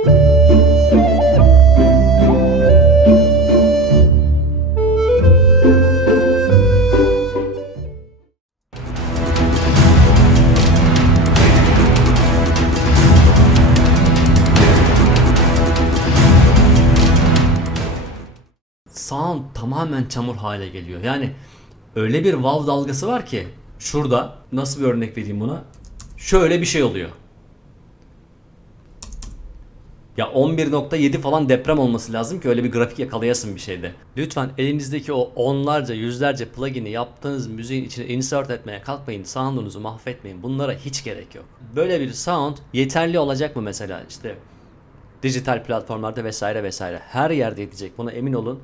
Sound tamamen çamur hale geliyor. Yani öyle bir wow dalgası var ki şurada, nasıl bir örnek vereyim buna? Şöyle bir şey oluyor. Ya 11.7 falan deprem olması lazım ki öyle bir grafik yakalayasın bir şeyde. Lütfen elinizdeki o onlarca, yüzlerce plugin'i yaptığınız müziğin içine insert etmeye kalkmayın. Sound'unuzu mahvetmeyin. Bunlara hiç gerek yok. Böyle bir sound yeterli olacak mı mesela? İşte dijital platformlarda vesaire vesaire. Her yerde yetecek. Buna emin olun.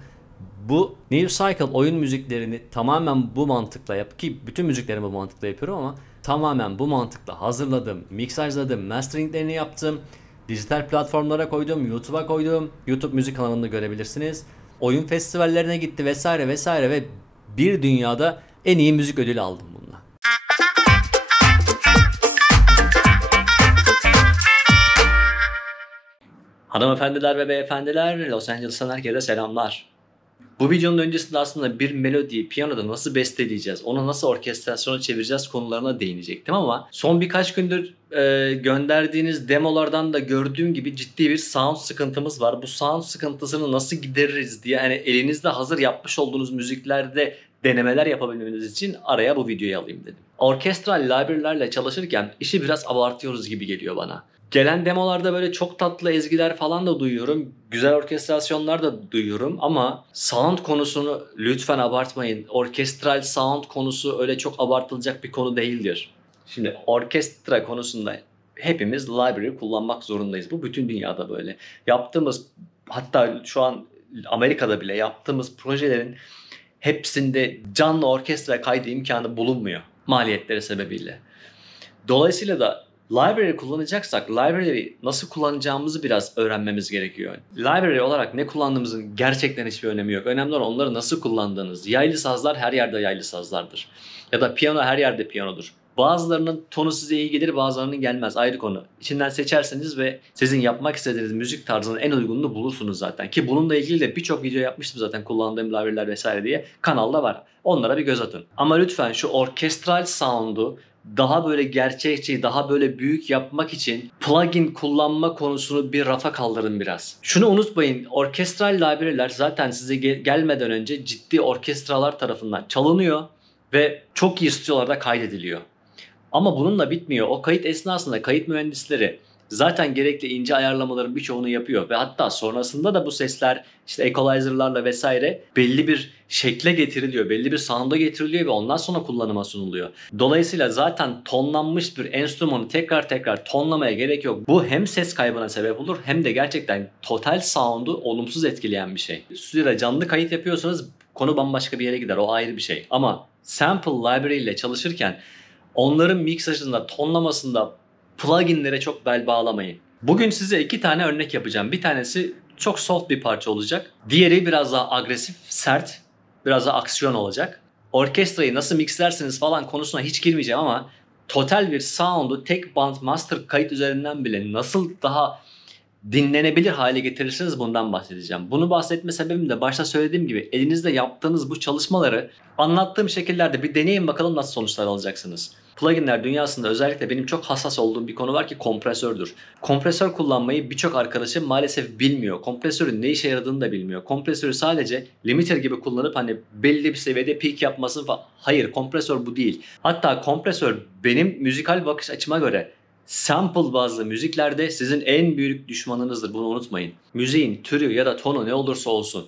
Bu New Cycle oyun müziklerini tamamen bu mantıkla ki bütün müziklerimi bu mantıkla yapıyorum ama tamamen bu mantıkla hazırladım, mixajladım, masteringlerini yaptım. Dijital platformlara koydum, YouTube'a koydum. YouTube müzik kanalında görebilirsiniz. Oyun festivallerine gitti vesaire vesaire ve bir dünyada en iyi müzik ödülü aldım bununla. Hanımefendiler ve beyefendiler, Los Angeles'tan herkese selamlar. Bu videonun öncesinde aslında bir melodiyi piyanoda nasıl besteleyeceğiz, onu nasıl orkestrasyona çevireceğiz konularına değinecektim ama son birkaç gündür gönderdiğiniz demolardan da gördüğüm gibi ciddi bir sound sıkıntımız var. Bu sound sıkıntısını nasıl gideririz diye hani elinizde hazır yapmış olduğunuz müziklerde denemeler yapabilmeniz için araya bu videoyu alayım dedim. Orkestral library'lerle çalışırken işi biraz abartıyoruz gibi geliyor bana. Gelen demolarda böyle çok tatlı ezgiler falan da duyuyorum. Güzel orkestrasyonlar da duyuyorum ama sound konusunu lütfen abartmayın. Orkestral sound konusu öyle çok abartılacak bir konu değildir. Şimdi orkestra konusunda hepimiz library kullanmak zorundayız. Bu bütün dünyada böyle. Yaptığımız, hatta şu an Amerika'da bile yaptığımız projelerin hepsinde canlı orkestra kaydı imkanı bulunmuyor maliyetleri sebebiyle. Dolayısıyla da library kullanacaksak library'leri nasıl kullanacağımızı biraz öğrenmemiz gerekiyor. Library olarak ne kullandığımızın gerçekten hiçbir önemi yok. Önemli olan onları nasıl kullandığınız. Yaylı sazlar her yerde yaylı sazlardır. Ya da piyano her yerde piyanodur. Bazılarının tonu size iyi gelir, bazılarının gelmez. Ayrı konu. İçinden seçerseniz ve sizin yapmak istediğiniz müzik tarzının en uygununu bulursunuz zaten. Ki bununla ilgili de birçok video yapmıştım zaten, kullandığım library'ler vesaire diye. Kanalda var. Onlara bir göz atın. Ama lütfen şu orkestral sound'u daha böyle gerçekçi, daha böyle büyük yapmak için plugin kullanma konusunu bir rafa kaldırın biraz. Şunu unutmayın, orkestral library'ler zaten size gelmeden önce ciddi orkestralar tarafından çalınıyor ve çok iyi stüdyolarda kaydediliyor. Ama bununla bitmiyor. O kayıt esnasında kayıt mühendisleri zaten gerekli ince ayarlamaların birçoğunu yapıyor ve hatta sonrasında da bu sesler işte equalizer'larla vesaire belli bir şekle getiriliyor, belli bir sound'a getiriliyor ve ondan sonra kullanıma sunuluyor. Dolayısıyla zaten tonlanmış bir enstrümanı tekrar tekrar tonlamaya gerek yok. Bu hem ses kaybına sebep olur hem de gerçekten total sound'u olumsuz etkileyen bir şey. Stüdyoda canlı kayıt yapıyorsanız konu bambaşka bir yere gider, o ayrı bir şey. Ama sample library ile çalışırken onların mixajında, tonlamasında pluginlere çok bel bağlamayın. Bugün size 2 tane örnek yapacağım. Bir tanesi çok soft bir parça olacak. Diğeri biraz daha agresif, sert, biraz daha aksiyon olacak. Orkestrayı nasıl mixlersiniz falan konusuna hiç girmeyeceğim ama total bir sound'u tek band master kayıt üzerinden bile nasıl daha dinlenebilir hale getirirsiniz, bundan bahsedeceğim. Bunu bahsetme sebebim de başta söylediğim gibi elinizde yaptığınız bu çalışmaları anlattığım şekillerde bir deneyin, bakalım nasıl sonuçlar alacaksınız. Pluginler dünyasında özellikle benim çok hassas olduğum bir konu var ki kompresördür. Kompresör kullanmayı birçok arkadaşım maalesef bilmiyor. Kompresörün ne işe yaradığını da bilmiyor. Kompresörü sadece limiter gibi kullanıp hani belli bir seviyede peak yapmasın falan. Hayır, kompresör bu değil. Hatta kompresör benim müzikal bakış açıma göre sample bazlı müziklerde sizin en büyük düşmanınızdır. Bunu unutmayın. Müziğin türü ya da tonu ne olursa olsun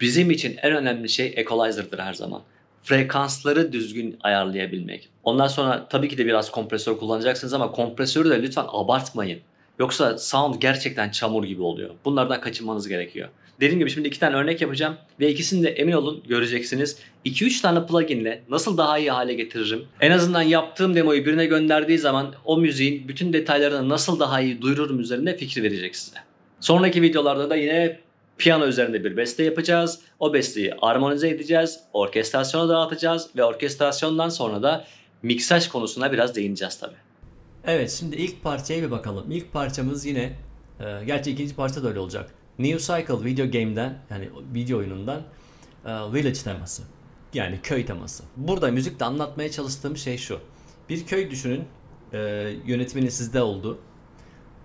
bizim için en önemli şey equalizer'dır her zaman. Frekansları düzgün ayarlayabilmek. Ondan sonra tabii ki de biraz kompresör kullanacaksınız ama kompresörü de lütfen abartmayın. Yoksa sound gerçekten çamur gibi oluyor. Bunlardan kaçınmanız gerekiyor. Dediğim gibi şimdi 2 tane örnek yapacağım ve ikisini de emin olun göreceksiniz. 2-3 tane pluginle nasıl daha iyi hale getiririm? En azından yaptığım demoyu birine gönderdiği zaman o müziğin bütün detaylarını nasıl daha iyi duyururum üzerinde fikir verecek size. Sonraki videolarda da yine piyano üzerinde bir beste yapacağız. O besteyi armonize edeceğiz. Orkestrasyona dağıtacağız ve orkestrasyondan sonra da miksaj konusuna biraz değineceğiz tabii. Evet, şimdi ilk parçaya bir bakalım. İlk parçamız yine Gerçi ikinci parça da öyle olacak. New Cycle video game'den, yani video oyunundan Village teması. Yani köy teması. Burada müzikle anlatmaya çalıştığım şey şu. Bir köy düşünün. Yönetiminin sizde olduğu.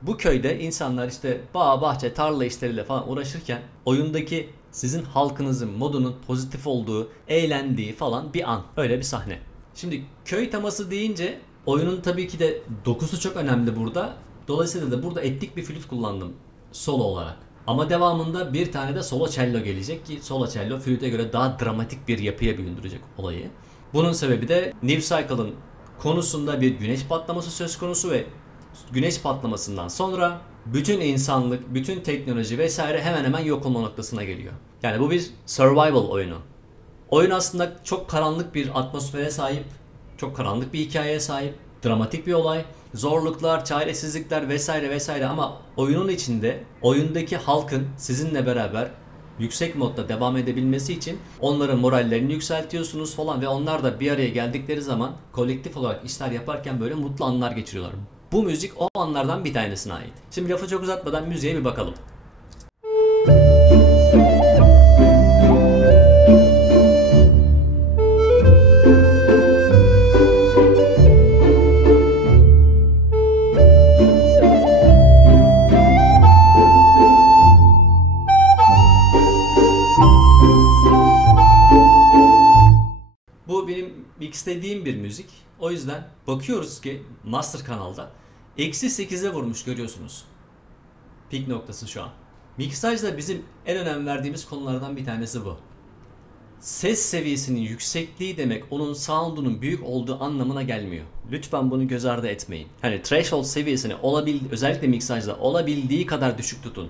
Bu köyde insanlar işte bağ, bahçe, tarla işleriyle falan uğraşırken oyundaki sizin halkınızın modunun pozitif olduğu, eğlendiği falan bir an. Öyle bir sahne. Şimdi köy teması deyince oyunun tabii ki de dokusu çok önemli burada. Dolayısıyla da burada etnik bir flüt kullandım solo olarak. Ama devamında bir tane de solo cello gelecek ki solo cello flüte göre daha dramatik bir yapıya büründürecek olayı. Bunun sebebi de New Cycle'ın konusunda bir güneş patlaması söz konusu ve güneş patlamasından sonra bütün insanlık, bütün teknoloji vesaire hemen hemen yok olma noktasına geliyor. Yani bu bir survival oyunu. Oyun aslında çok karanlık bir atmosfere sahip, çok karanlık bir hikayeye sahip, dramatik bir olay, zorluklar, çaresizlikler vesaire vesaire ama oyunun içinde oyundaki halkın sizinle beraber yüksek modda devam edebilmesi için onların morallerini yükseltiyorsunuz falan ve onlar da bir araya geldikleri zaman kolektif olarak işler yaparken böyle mutlu anlar geçiriyorlar. Bu müzik o anlardan bir tanesine ait. Şimdi lafı çok uzatmadan müziğe bir bakalım. Bu benim mixlediğim bir müzik. O yüzden bakıyoruz ki Master kanalda -8'e vurmuş görüyorsunuz. Pik noktası şu an. Mixajda bizim en önem verdiğimiz konulardan bir tanesi bu. Ses seviyesinin yüksekliği demek onun sound'unun büyük olduğu anlamına gelmiyor. Lütfen bunu göz ardı etmeyin. Hani threshold seviyesini özellikle mixajda olabildiği kadar düşük tutun.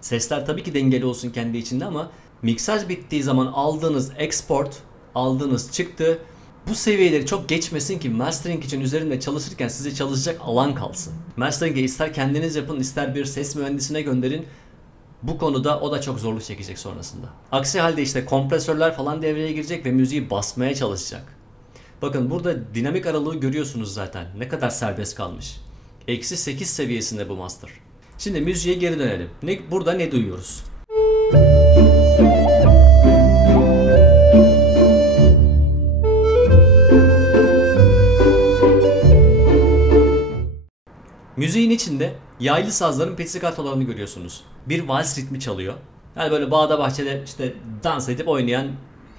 Sesler tabii ki dengeli olsun kendi içinde ama mixaj bittiği zaman aldığınız export, aldığınız çıktı bu seviyeleri çok geçmesin ki mastering için üzerinde çalışırken size çalışacak alan kalsın. Mastering'i ister kendiniz yapın ister bir ses mühendisine gönderin. Bu konuda o da çok zorluk çekecek sonrasında. Aksi halde işte kompresörler falan devreye girecek ve müziği basmaya çalışacak. Bakın burada dinamik aralığı görüyorsunuz zaten. Ne kadar serbest kalmış. -8 seviyesinde bu master. Şimdi müziğe geri dönelim. Burada ne duyuyoruz? Müziğin içinde yaylı sazların pizzicatolarını görüyorsunuz. Bir vals ritmi çalıyor. Yani böyle bağda bahçede işte dans edip oynayan,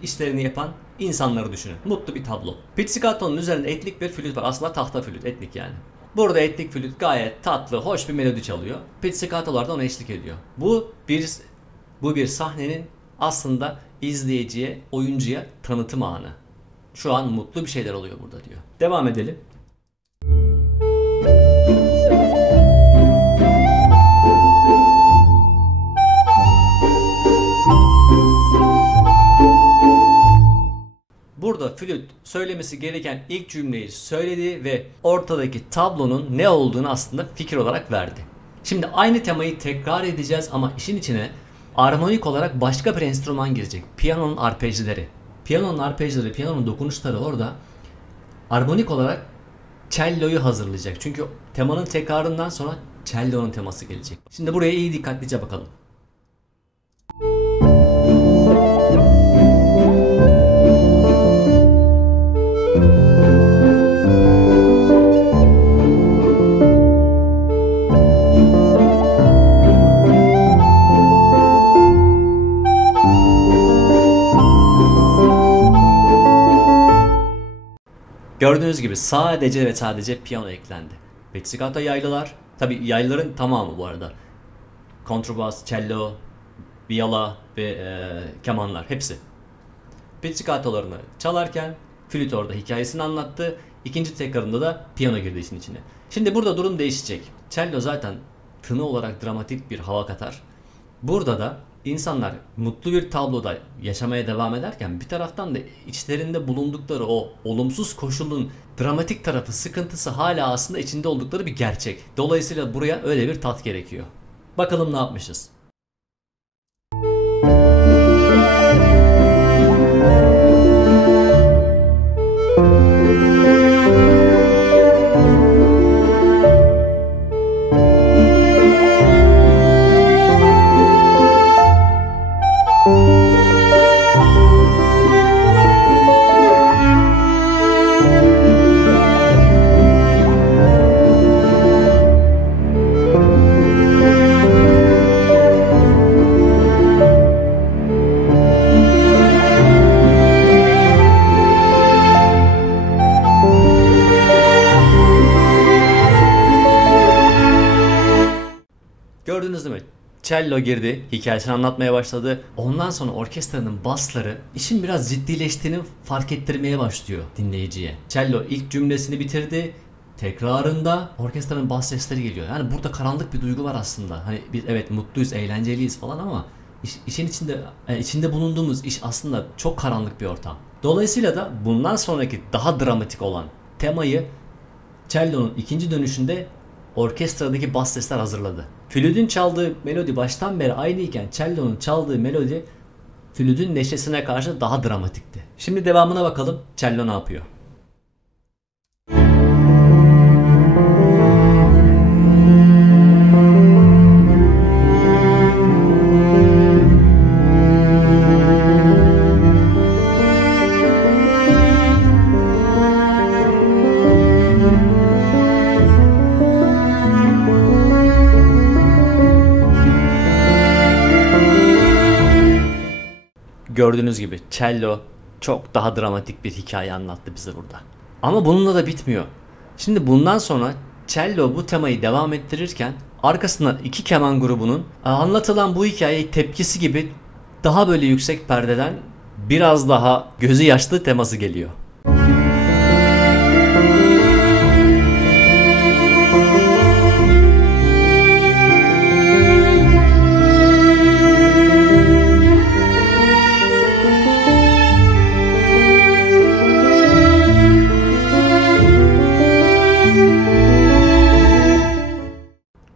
işlerini yapan insanları düşünün. Mutlu bir tablo. Pizzicatonun üzerinde etnik bir flüt var. Aslında tahta flüt, etnik yani. Burada etnik flüt gayet tatlı, hoş bir melodi çalıyor. Pizzicatolar da ona eşlik ediyor. Bu bir sahnenin aslında izleyiciye, oyuncuya tanıtım anı. Şu an mutlu bir şeyler oluyor burada diyor. Devam edelim. Burada flüt söylemesi gereken ilk cümleyi söyledi ve ortadaki tablonun ne olduğunu aslında fikir olarak verdi. Şimdi aynı temayı tekrar edeceğiz ama işin içine armonik olarak başka bir enstrüman girecek. Piyanonun arpejleri. Piyanonun arpejleri, piyanonun dokunuşları orada armonik olarak cello'yu hazırlayacak. Çünkü temanın tekrarından sonra cello'nun teması gelecek. Şimdi buraya iyi dikkatlice bakalım. Gördüğünüz gibi sadece ve sadece piyano eklendi. Pizzicato yaylılar, tabi yaylıların tamamı bu arada. Kontrabas, cello, viola ve kemanlar hepsi. Pizzicatolarını çalarken flüt orada hikayesini anlattı. İkinci tekrarında da piyano girdi işin içine. Şimdi burada durum değişecek. Cello zaten tını olarak dramatik bir hava katar. Burada da İnsanlar mutlu bir tabloda yaşamaya devam ederken bir taraftan da içlerinde bulundukları o olumsuz koşulun dramatik tarafı, sıkıntısı hala aslında içinde oldukları bir gerçek. Dolayısıyla buraya öyle bir tat gerekiyor. Bakalım ne yapmışız? Gördünüz değil mi? Cello girdi, hikayesini anlatmaya başladı. Ondan sonra orkestranın basları işin biraz ciddileştiğini fark ettirmeye başlıyor dinleyiciye. Cello ilk cümlesini bitirdi. Tekrarında orkestranın bas sesleri geliyor. Yani burada karanlık bir duygu var aslında. Hani biz evet mutluyuz, eğlenceliyiz falan ama işin içinde bulunduğumuz iş aslında çok karanlık bir ortam. Dolayısıyla da bundan sonraki daha dramatik olan temayı cello'nun ikinci dönüşünde orkestradaki bas sesler hazırladı. Flütün çaldığı melodi baştan beri aynıyken cello'nun çaldığı melodi flütün neşesine karşı daha dramatikti. Şimdi devamına bakalım. Cello ne yapıyor? Gördüğünüz gibi cello çok daha dramatik bir hikaye anlattı bize burada. Ama bununla da bitmiyor. Şimdi bundan sonra cello bu temayı devam ettirirken arkasından iki keman grubunun anlatılan bu hikayeyi tepkisi gibi daha böyle yüksek perdeden biraz daha gözü yaşlı teması geliyor.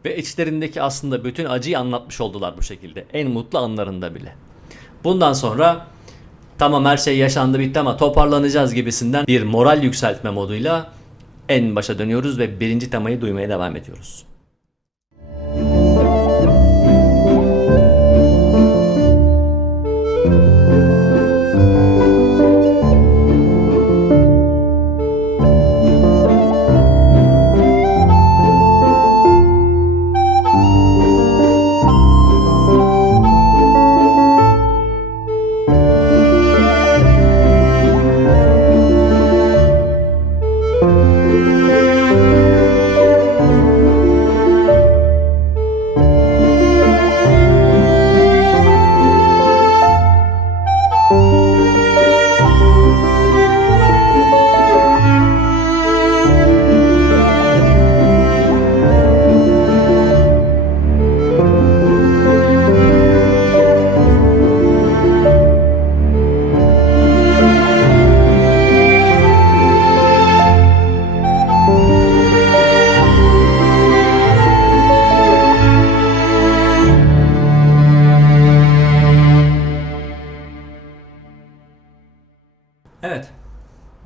Ve içlerindeki aslında bütün acıyı anlatmış oldular bu şekilde. En mutlu anlarında bile. Bundan sonra tamam her şey yaşandı bitti ama toparlanacağız gibisinden bir moral yükseltme moduyla en başa dönüyoruz ve birinci temayı duymaya devam ediyoruz. Evet,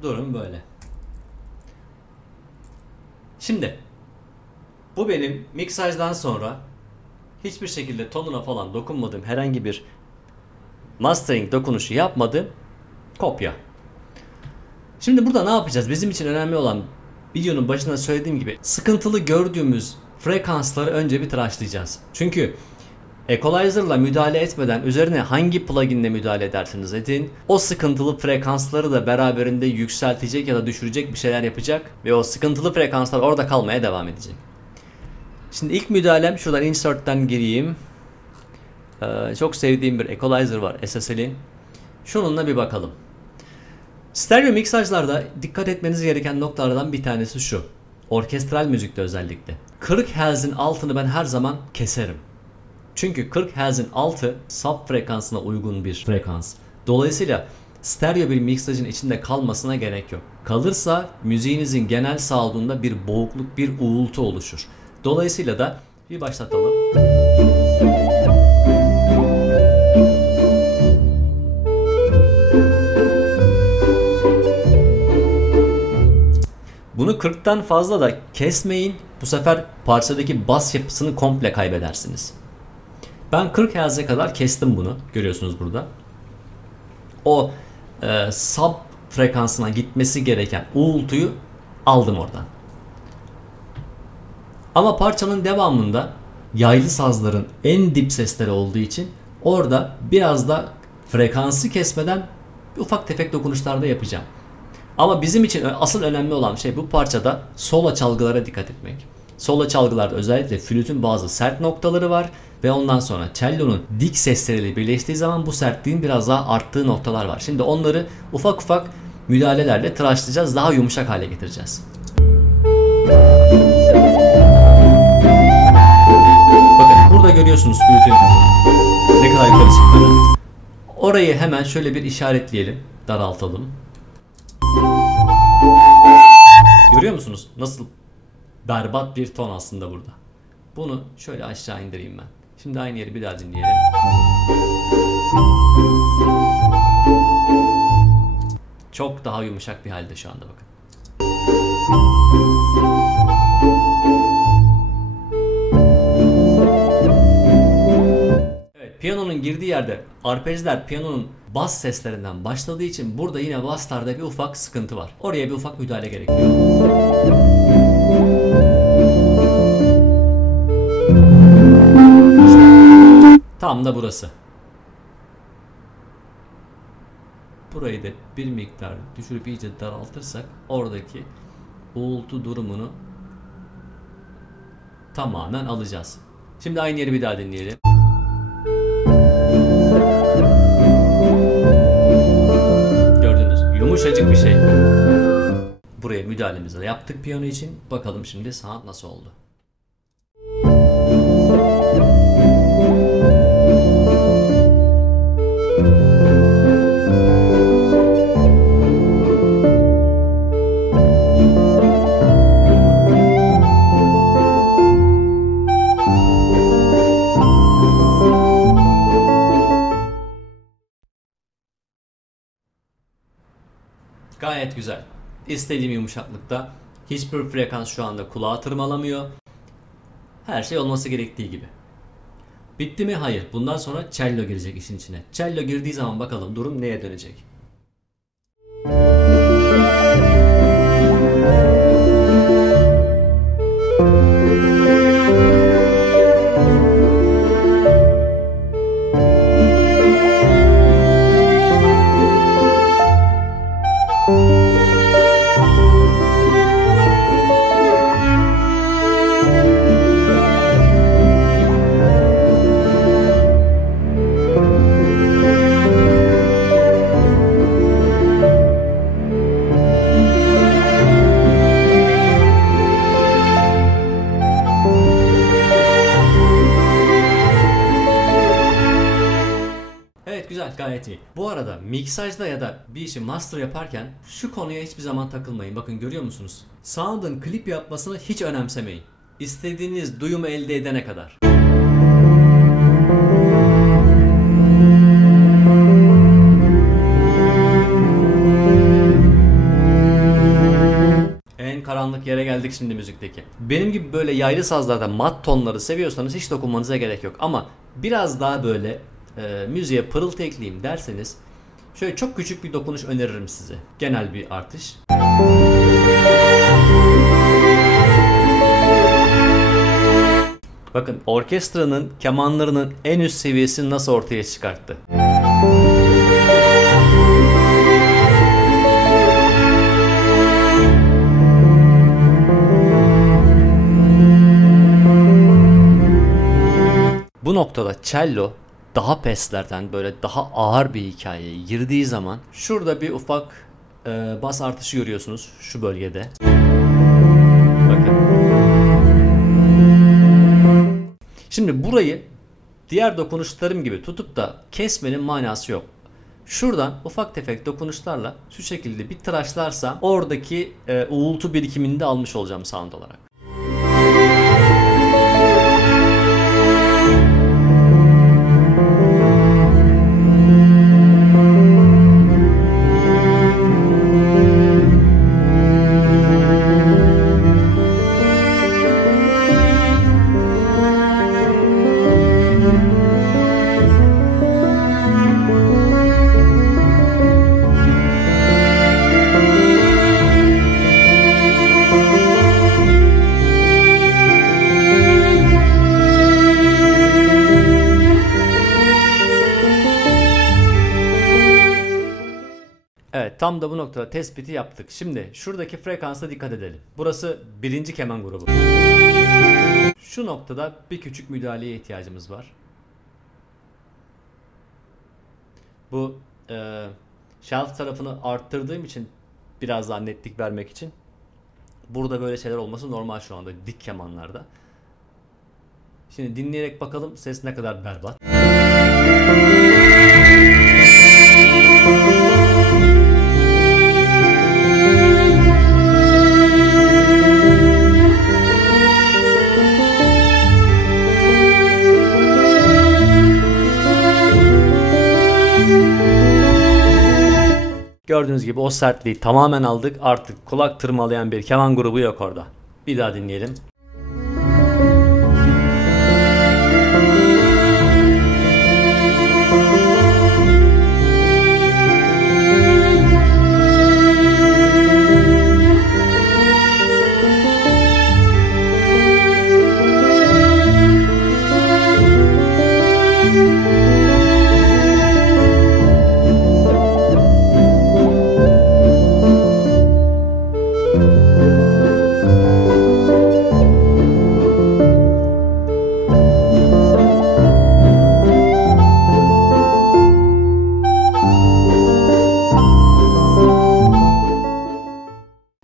durum böyle. Şimdi bu benim miksajdan sonra hiçbir şekilde tonuna falan dokunmadığım, herhangi bir mastering dokunuşu yapmadığım kopya. Şimdi burada ne yapacağız? Bizim için önemli olan, videonun başında söylediğim gibi, sıkıntılı gördüğümüz frekansları önce bir tıraşlayacağız. Çünkü equalizer'la müdahale etmeden üzerine hangi pluginle müdahale ederseniz edin, o sıkıntılı frekansları da beraberinde yükseltecek ya da düşürecek bir şeyler yapacak ve o sıkıntılı frekanslar orada kalmaya devam edecek. Şimdi ilk müdahalem, şuradan insert'ten gireyim. Çok sevdiğim bir equalizer var, SSL'in. Şununla bir bakalım. Stereo miksajlarda dikkat etmeniz gereken noktalardan bir tanesi şu. Orkestral müzikte özellikle. 40 Hz'in altını ben her zaman keserim. Çünkü 40 Hz'in altı sub frekansına uygun bir frekans. Dolayısıyla stereo bir miksajın içinde kalmasına gerek yok. Kalırsa müziğinizin genel sound'unda bir boğukluk, bir uğultu oluşur. Dolayısıyla da bir başlatalım. Bunu 40'tan fazla da kesmeyin. Bu sefer parçadaki bas yapısını komple kaybedersiniz. Ben 40 Hz'e kadar kestim bunu. Görüyorsunuz burada. O sub frekansına gitmesi gereken uğultuyu aldım oradan. Ama parçanın devamında yaylı sazların en dip sesleri olduğu için orada biraz da frekansı kesmeden ufak tefek dokunuşlarda yapacağım. Ama bizim için asıl önemli olan şey bu parçada solo çalgılara dikkat etmek. Solo çalgılarda özellikle flütün bazı sert noktaları var ve ondan sonra cello'nun dik sesleriyle birleştiği zaman bu sertliğin biraz daha arttığı noktalar var. Şimdi onları ufak ufak müdahalelerle tıraşlayacağız, daha yumuşak hale getireceğiz. Bakın burada görüyorsunuz flütün ne kadar yukarı çıktığını. Orayı hemen şöyle bir işaretleyelim, daraltalım. Görüyor musunuz nasıl berbat bir ton aslında burada. Bunu şöyle aşağı indireyim ben. Şimdi aynı yeri bir daha dinleyelim. Çok daha yumuşak bir halde şu anda bakın. Evet, piyanonun girdiği yerde arpejler piyanonun bas seslerinden başladığı için burada yine baslarda bir ufak sıkıntı var. Oraya bir ufak müdahale gerekiyor. Tam da burası. Burayı da bir miktar düşürüp iyice daraltırsak oradaki uğultu durumunu tamamen alacağız. Şimdi aynı yeri bir daha dinleyelim. Gördünüz, yumuşacık bir şey. Buraya müdahalemizi de yaptık piyano için. Bakalım şimdi sanat nasıl oldu. Gayet güzel. İstediğim yumuşaklıkta. Hiçbir frekans şu anda kulağa tırmalamıyor. Her şey olması gerektiği gibi. Bitti mi? Hayır. Bundan sonra cello girecek işin içine. Cello girdiği zaman bakalım durum neye dönecek. Güzel, gayet iyi. Bu arada miksajda ya da bir işi master yaparken şu konuya hiçbir zaman takılmayın. Bakın görüyor musunuz? Sound'ın klip yapmasını hiç önemsemeyin. İstediğiniz duyumu elde edene kadar. En karanlık yere geldik şimdi müzikteki. Benim gibi böyle yaylı sazlarda mat tonları seviyorsanız hiç dokunmanıza gerek yok. Ama biraz daha böyle müziğe pırıltı ekleyeyim derseniz şöyle çok küçük bir dokunuş öneririm size. Genel bir artış. Bakın orkestranın kemanlarının en üst seviyesini nasıl ortaya çıkarttı. Bu noktada cello daha peslerden böyle daha ağır bir hikayeye girdiği zaman şurada bir ufak bas artışı görüyorsunuz şu bölgede. Bakın. Şimdi burayı diğer dokunuşlarım gibi tutup da kesmenin manası yok. Şuradan ufak tefek dokunuşlarla şu şekilde bir tıraşlarsam oradaki uğultu birikimini de almış olacağım sound olarak. Evet, tam da bu noktada tespiti yaptık. Şimdi şuradaki frekansa dikkat edelim. Burası birinci keman grubu. Şu noktada bir küçük müdahaleye ihtiyacımız var. Bu shelf tarafını arttırdığım için, biraz daha netlik vermek için, burada böyle şeyler olması normal şu anda dik kemanlarda. Şimdi dinleyerek bakalım ses ne kadar berbat. Gördüğünüz gibi o sertliği tamamen aldık. Artık kulak tırmalayan bir keman grubu yok orada. Bir daha dinleyelim.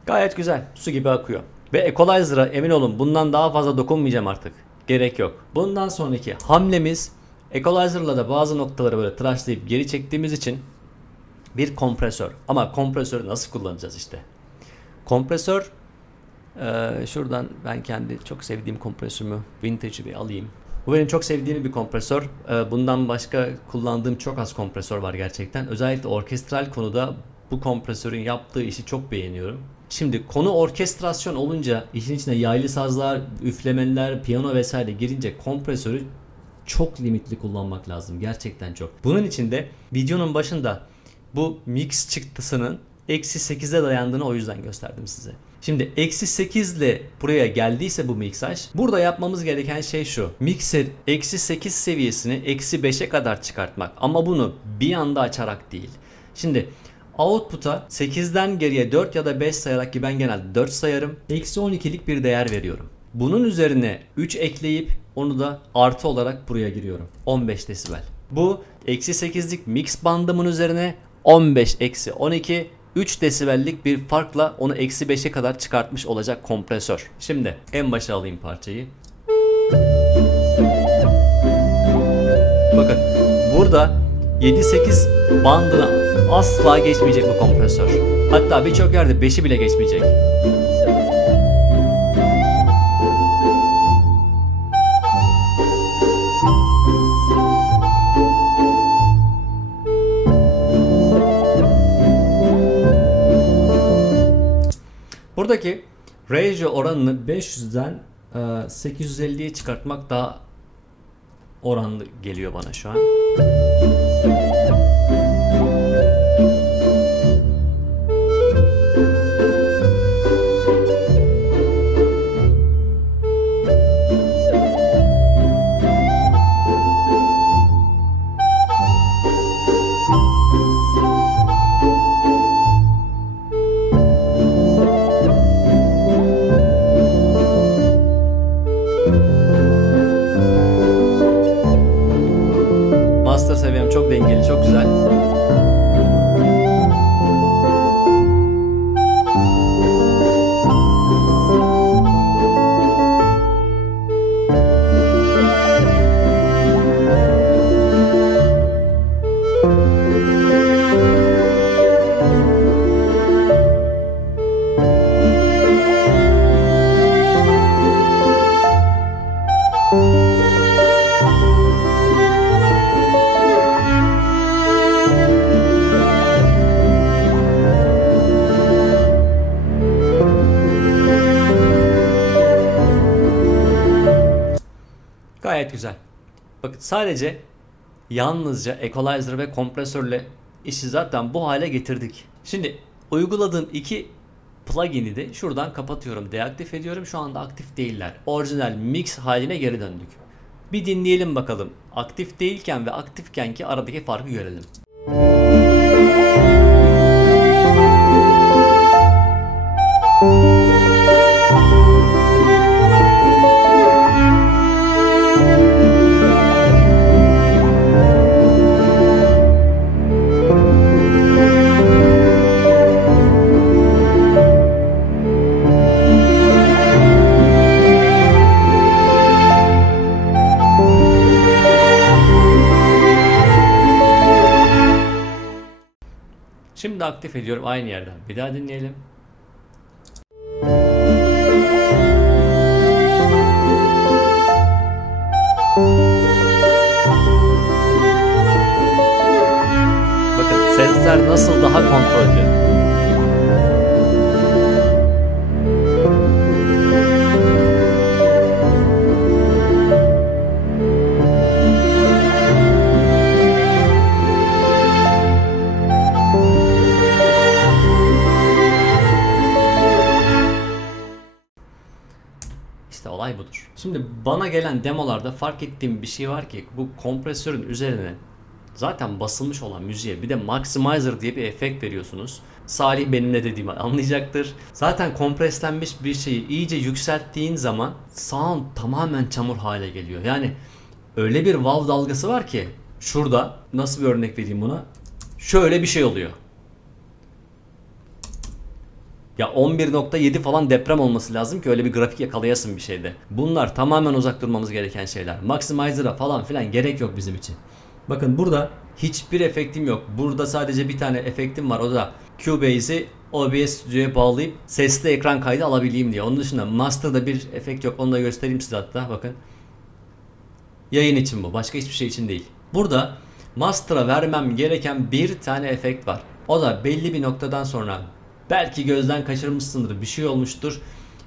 Gayet güzel. Su gibi akıyor. Ve equalizer'a emin olun bundan daha fazla dokunmayacağım artık. Gerek yok. Bundan sonraki hamlemiz, equalizer'la da bazı noktaları böyle tıraşlayıp geri çektiğimiz için bir kompresör. Ama kompresörü nasıl kullanacağız işte. Kompresör, şuradan ben kendi çok sevdiğim kompresörümü, vintage'ı bir alayım. Bu benim çok sevdiğim bir kompresör. Bundan başka kullandığım çok az kompresör var gerçekten. Özellikle orkestral konuda bu kompresörün yaptığı işi çok beğeniyorum. Şimdi konu orkestrasyon olunca, işin içine yaylı sazlar, üflemeler, piyano vesaire girince kompresörü çok limitli kullanmak lazım. Gerçekten çok. Bunun için de videonun başında bu mix çıktısının -8'e dayandığını o yüzden gösterdim size. Şimdi -8 ile buraya geldiyse bu miksaj, burada yapmamız gereken şey şu. Mikser -8 seviyesini -5'e kadar çıkartmak. Ama bunu bir anda açarak değil. Şimdi output'a 8'den geriye 4 ya da 5 sayarak, ki ben genelde 4 sayarım, -12'lik bir değer veriyorum. Bunun üzerine 3 ekleyip onu da artı olarak buraya giriyorum. 15 desibel. Bu -8'lik mix bandımın üzerine 15 - 12 3 desibellik bir farkla onu -5'e kadar çıkartmış olacak kompresör. Şimdi en başa alayım parçayı. Bakın burada 7-8 bandına asla geçmeyecek bu kompresör. Hatta birçok yerde 5'i bile geçmeyecek. Buradaki ratio oranını 500'den 850'ye çıkartmak daha oranlı geliyor bana şu an. Master seviyem çok dengeli, çok güzel. Gayet güzel. Bakın sadece yalnızca equalizer ve kompresörle işi zaten bu hale getirdik. Şimdi uyguladığım iki plugin'i de şuradan kapatıyorum, deaktif ediyorum. Şu anda aktif değiller. Orijinal mix haline geri döndük. Bir dinleyelim bakalım. Aktif değilken ve aktifken ki aradaki farkı görelim. Şimdi aktif ediyorum aynı yerden. Bir daha dinleyelim. Bakın sesler nasıl daha kontrollü. İşte olay budur. Şimdi bana gelen demolarda fark ettiğim bir şey var ki bu kompresörün üzerine zaten basılmış olan müziğe bir de Maximizer diye bir efekt veriyorsunuz. Salih benim ne dediğimi anlayacaktır. Zaten kompreslenmiş bir şeyi iyice yükselttiğin zaman sound tamamen çamur hale geliyor. Yani öyle bir wow dalgası var ki şurada nasıl bir örnek vereyim buna? Şöyle bir şey oluyor. Ya 11.7 falan deprem olması lazım ki öyle bir grafik yakalayasın bir şeyde. Bunlar tamamen uzak durmamız gereken şeyler. Maximizer'a falan filan gerek yok bizim için. Bakın burada hiçbir efektim yok. Burada sadece bir tane efektim var. O da Cubase'i OBS Studio'ya bağlayıp sesli ekran kaydı alabileyim diye. Onun dışında Master'da bir efekt yok. Onu da göstereyim size hatta. Bakın. Yayın için bu. Başka hiçbir şey için değil. Burada Master'a vermem gereken bir tane efekt var. O da belli bir noktadan sonra belki gözden kaçırmışsındır, bir şey olmuştur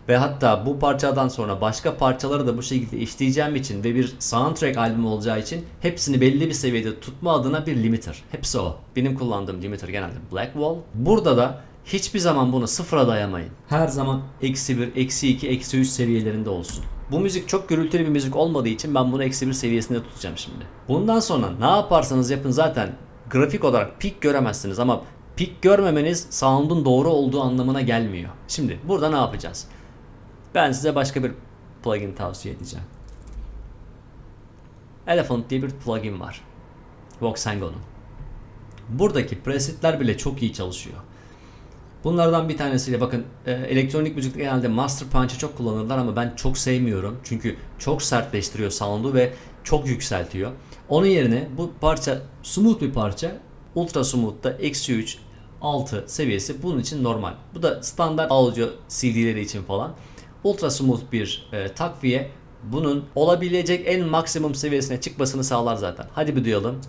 ve hatta bu parçadan sonra başka parçaları da bu şekilde işleyeceğim için ve bir soundtrack albümü olacağı için hepsini belli bir seviyede tutma adına bir limiter. Hepsi o. Benim kullandığım limiter genelde Blackwall. Burada da hiçbir zaman bunu sıfıra dayamayın. Her zaman -1, -2, -3 seviyelerinde olsun. Bu müzik çok gürültülü bir müzik olmadığı için ben bunu -1 seviyesinde tutacağım şimdi. Bundan sonra ne yaparsanız yapın zaten grafik olarak pik göremezsiniz ama pik görmemeniz sound'un doğru olduğu anlamına gelmiyor. Şimdi burada ne yapacağız? Ben size başka bir plugin tavsiye edeceğim. Elephant diye bir plugin var. Voxengo'nun. Buradaki presetler bile çok iyi çalışıyor. Bunlardan bir tanesiyle bakın elektronik müzikte genelde Master Punch'ı çok kullanırlar ama ben çok sevmiyorum. Çünkü çok sertleştiriyor sound'u ve çok yükseltiyor. Onun yerine bu parça smooth bir parça. Ultra Smooth'da -3 6 seviyesi bunun için normal. Bu da standart audio CD'leri için falan. Ultra Smooth bir takviye bunun olabilecek en maksimum seviyesine çıkmasını sağlar zaten. Hadi bir duyalım.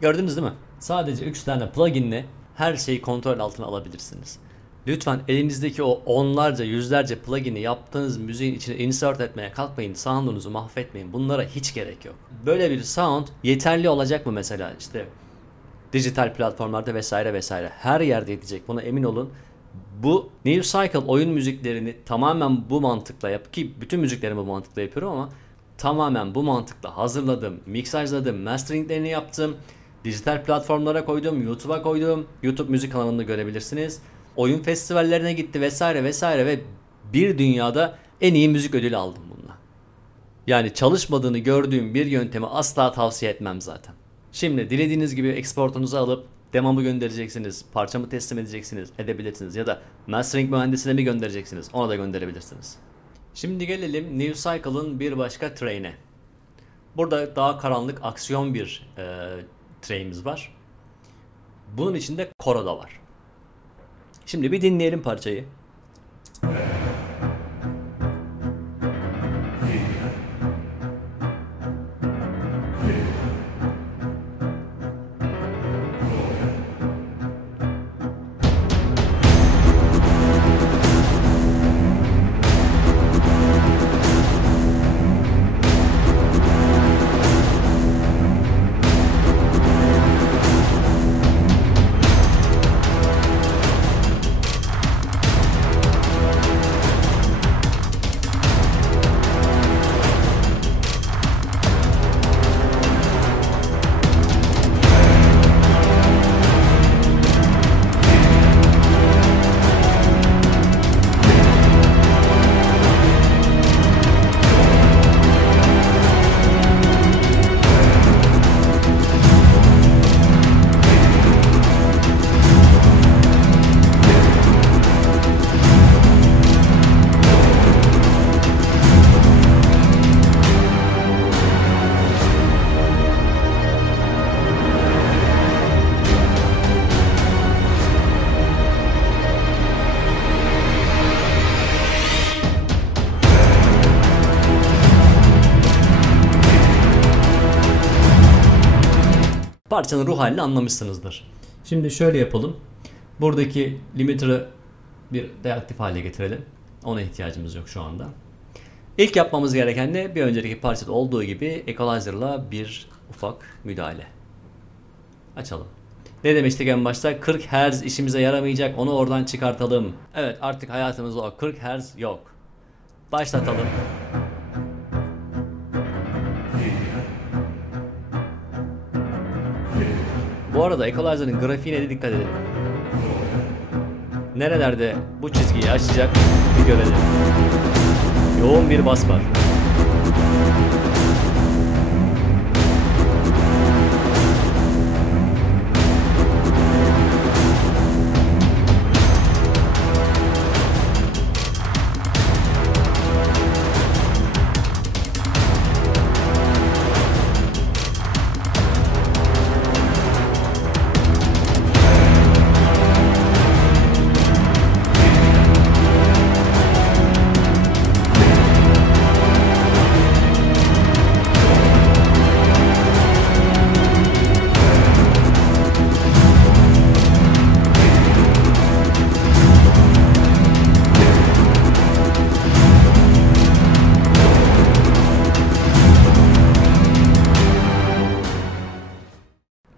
Gördünüz değil mi? Sadece 3 tane pluginle her şeyi kontrol altına alabilirsiniz. Lütfen elinizdeki o onlarca, yüzlerce plugin'i yaptığınız müziğin içine insert etmeye kalkmayın. Sound'unuzu mahvetmeyin. Bunlara hiç gerek yok. Böyle bir sound yeterli olacak mı mesela? İşte dijital platformlarda vesaire vesaire. Her yerde yetecek. Buna emin olun. Bu New Cycle oyun müziklerini tamamen bu mantıkla ki bütün müziklerimi bu mantıkla yapıyorum ama tamamen bu mantıkla hazırladım, miksajladım, masteringlerini yaptım. Dijital platformlara koydum, YouTube'a koydum. YouTube müzik kanalında görebilirsiniz. Oyun festivallerine gitti vesaire vesaire ve bir dünyada en iyi müzik ödülü aldım bununla. Yani çalışmadığını gördüğüm bir yöntemi asla tavsiye etmem zaten. Şimdi dilediğiniz gibi exportunuzu alıp demomu göndereceksiniz, parçamı teslim edeceksiniz, edebilirsiniz ya da mastering mühendisine mi göndereceksiniz, ona da gönderebilirsiniz. Şimdi gelelim New Cycle'ın bir başka train'e. Burada daha karanlık aksiyon bir train'imiz var. Bunun içinde koro da var. Şimdi bir dinleyelim parçayı. Parçanın ruh halini anlamışsınızdır. Şimdi şöyle yapalım. Buradaki limiter'ı bir deaktif hale getirelim. Ona ihtiyacımız yok şu anda. İlk yapmamız gereken de bir önceki parçada olduğu gibi equalizer'la bir ufak müdahale. Açalım. Ne demiştik en başta? 40 Hz işimize yaramayacak. Onu oradan çıkartalım. Evet, artık hayatımızda o 40 Hz yok. Başlatalım. Bu arada equalizer'ın grafiğine de dikkat edelim. Nerelerde bu çizgiyi aşacak bir görelim. Yoğun bir bas var.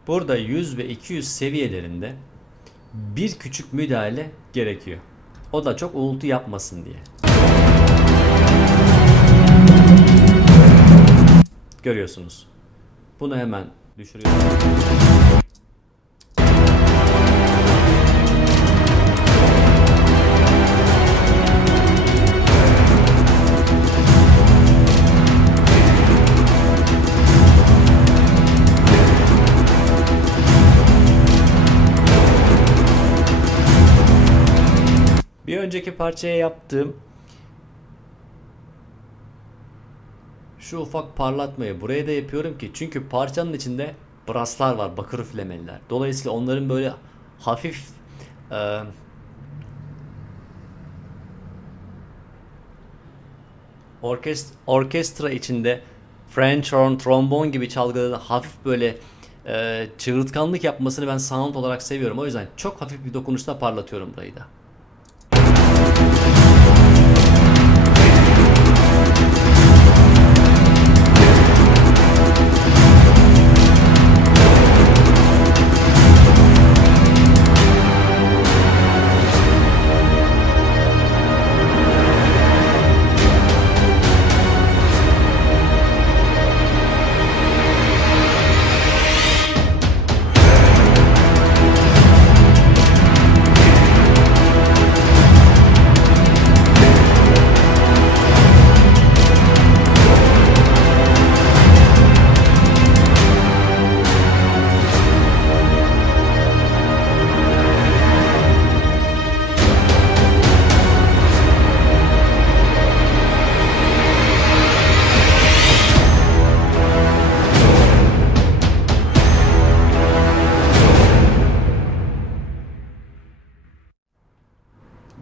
Burada 100 ve 200 seviyelerinde bir küçük müdahale gerekiyor. O da çok uğultu yapmasın diye. Görüyorsunuz. Bunu hemen düşürüyorum. Bir önceki parçaya yaptığım şu ufak parlatmayı buraya da yapıyorum ki çünkü parçanın içinde brasslar var, bakır üflemeliler. Dolayısıyla onların böyle hafif orkestra içinde French horn, trombon gibi çalgıların hafif böyle çığırtkanlık yapmasını ben sound olarak seviyorum. O yüzden çok hafif bir dokunuşla parlatıyorum burayı da.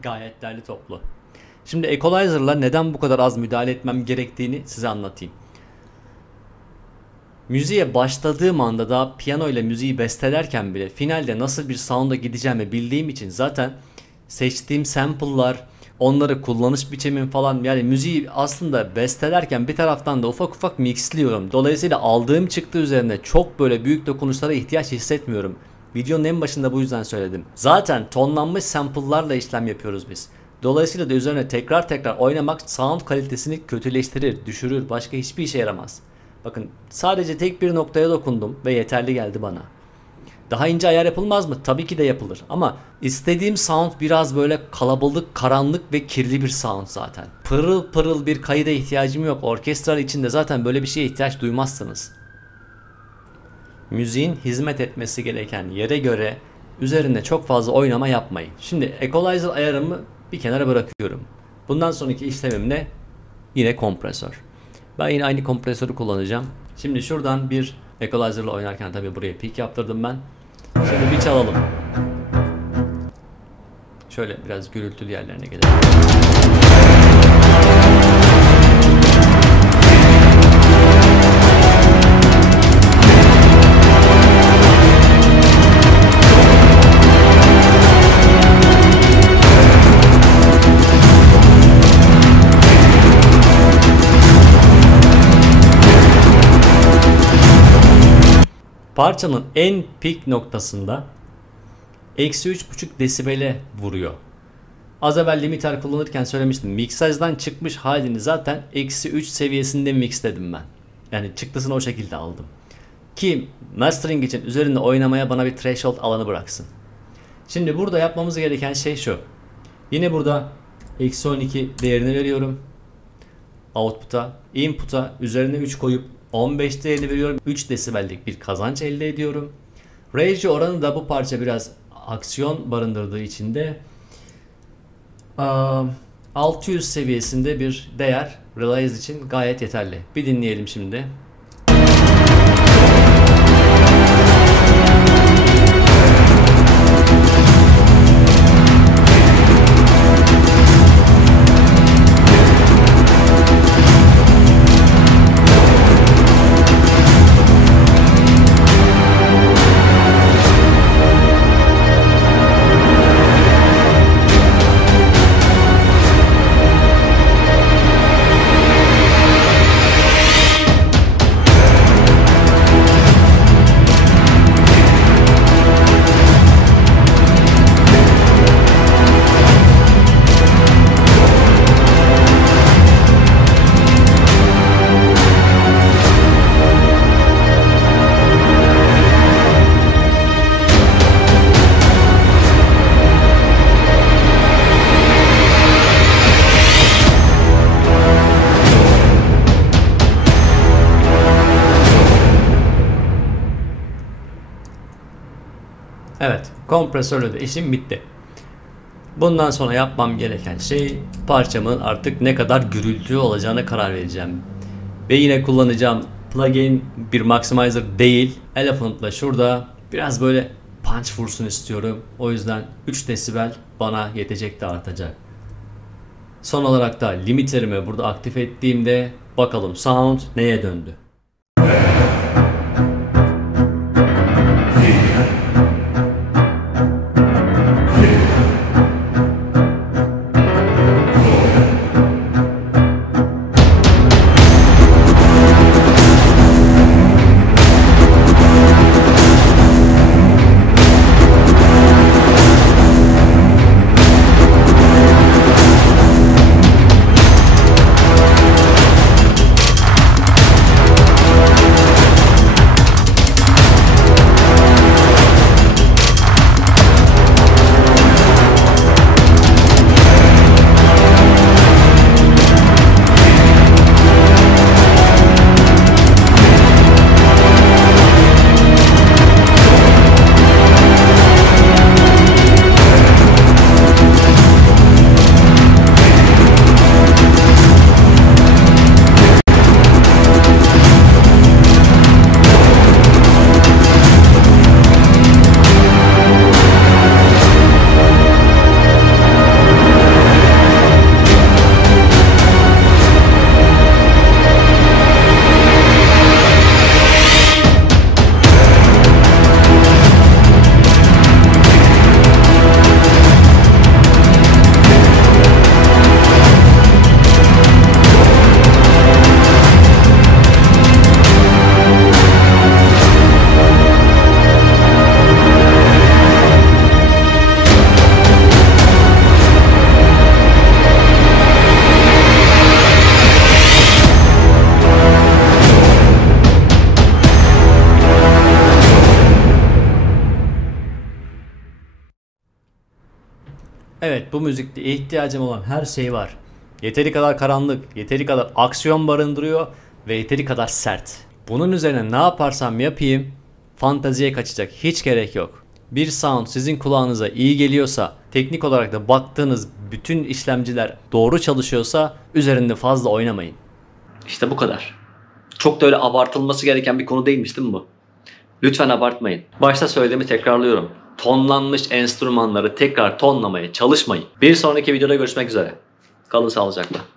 Gayet derli toplu. Şimdi equalizer'la neden bu kadar az müdahale etmem gerektiğini size anlatayım. Müziğe başladığım anda da piyano ile müziği bestelerken bile finalde nasıl bir sound'a gideceğimi bildiğim için zaten seçtiğim sample'lar, onları kullanış biçimim falan, yani müziği aslında bestelerken bir taraftan da ufak ufak mixliyorum. Dolayısıyla aldığım çıktı üzerine çok böyle büyük dokunuşlara ihtiyaç hissetmiyorum. Videonun en başında bu yüzden söyledim. Zaten tonlanmış sample'larla işlem yapıyoruz biz. Dolayısıyla da üzerine tekrar tekrar oynamak sound kalitesini kötüleştirir, düşürür, başka hiçbir işe yaramaz. Bakın sadece tek bir noktaya dokundum ve yeterli geldi bana. Daha ince ayar yapılmaz mı? Tabii ki de yapılır. Ama istediğim sound biraz böyle kalabalık, karanlık ve kirli bir sound zaten. Pırıl pırıl bir kayıda ihtiyacım yok. Orkestral içinde zaten böyle bir şeye ihtiyaç duymazsınız. Müziğin hizmet etmesi gereken yere göre üzerinde çok fazla oynama yapmayın. Şimdi equalizer ayarımı bir kenara bırakıyorum. Bundan sonraki işlemim ne? Yine kompresör. Ben yine aynı kompresörü kullanacağım. Şimdi şuradan bir equalizer ile oynarken tabii buraya peak yaptırdım ben. Şimdi bir çalalım. Şöyle biraz gürültülü yerlerine gelelim. Parçanın en peak noktasında eksi 3,5 desibele vuruyor. Az evvel limiter kullanırken söylemiştim. Miksajdan çıkmış halini zaten eksi 3 seviyesinde mixledim ben. Yani çıktısını o şekilde aldım. Ki mastering için üzerinde oynamaya bana bir threshold alanı bıraksın. Şimdi burada yapmamız gereken şey şu. Yine burada eksi 12 değerini veriyorum. Output'a, input'a üzerine 3 koyup 15 değerini veriyorum. 3 desibellik bir kazanç elde ediyorum. Ratio oranı da bu parça biraz aksiyon barındırdığı için de 600 seviyesinde bir değer Realize için gayet yeterli. Bir dinleyelim şimdi. Evet, kompresörle de işim bitti. Bundan sonra yapmam gereken şey parçamın artık ne kadar gürültü olacağına karar vereceğim. Ve yine kullanacağım plugin bir maximizer değil. Elephant'la şurada biraz böyle punch vursun istiyorum. O yüzden 3 desibel bana yetecek de artacak. Son olarak da limiterimi burada aktif ettiğimde bakalım sound neye döndü. Evet, bu müzikte ihtiyacım olan her şey var. Yeteri kadar karanlık, yeteri kadar aksiyon barındırıyor ve yeteri kadar sert. Bunun üzerine ne yaparsam yapayım fanteziye kaçacak hiç gerek yok. Bir sound sizin kulağınıza iyi geliyorsa, teknik olarak da baktığınız bütün işlemciler doğru çalışıyorsa üzerinde fazla oynamayın. İşte bu kadar. Çok da öyle abartılması gereken bir konu değilmiş değil mi bu? Lütfen abartmayın. Başta söylediğimi tekrarlıyorum. Tonlanmış enstrümanları tekrar tonlamaya çalışmayın. Bir sonraki videoda görüşmek üzere. Kalın sağlıcakla.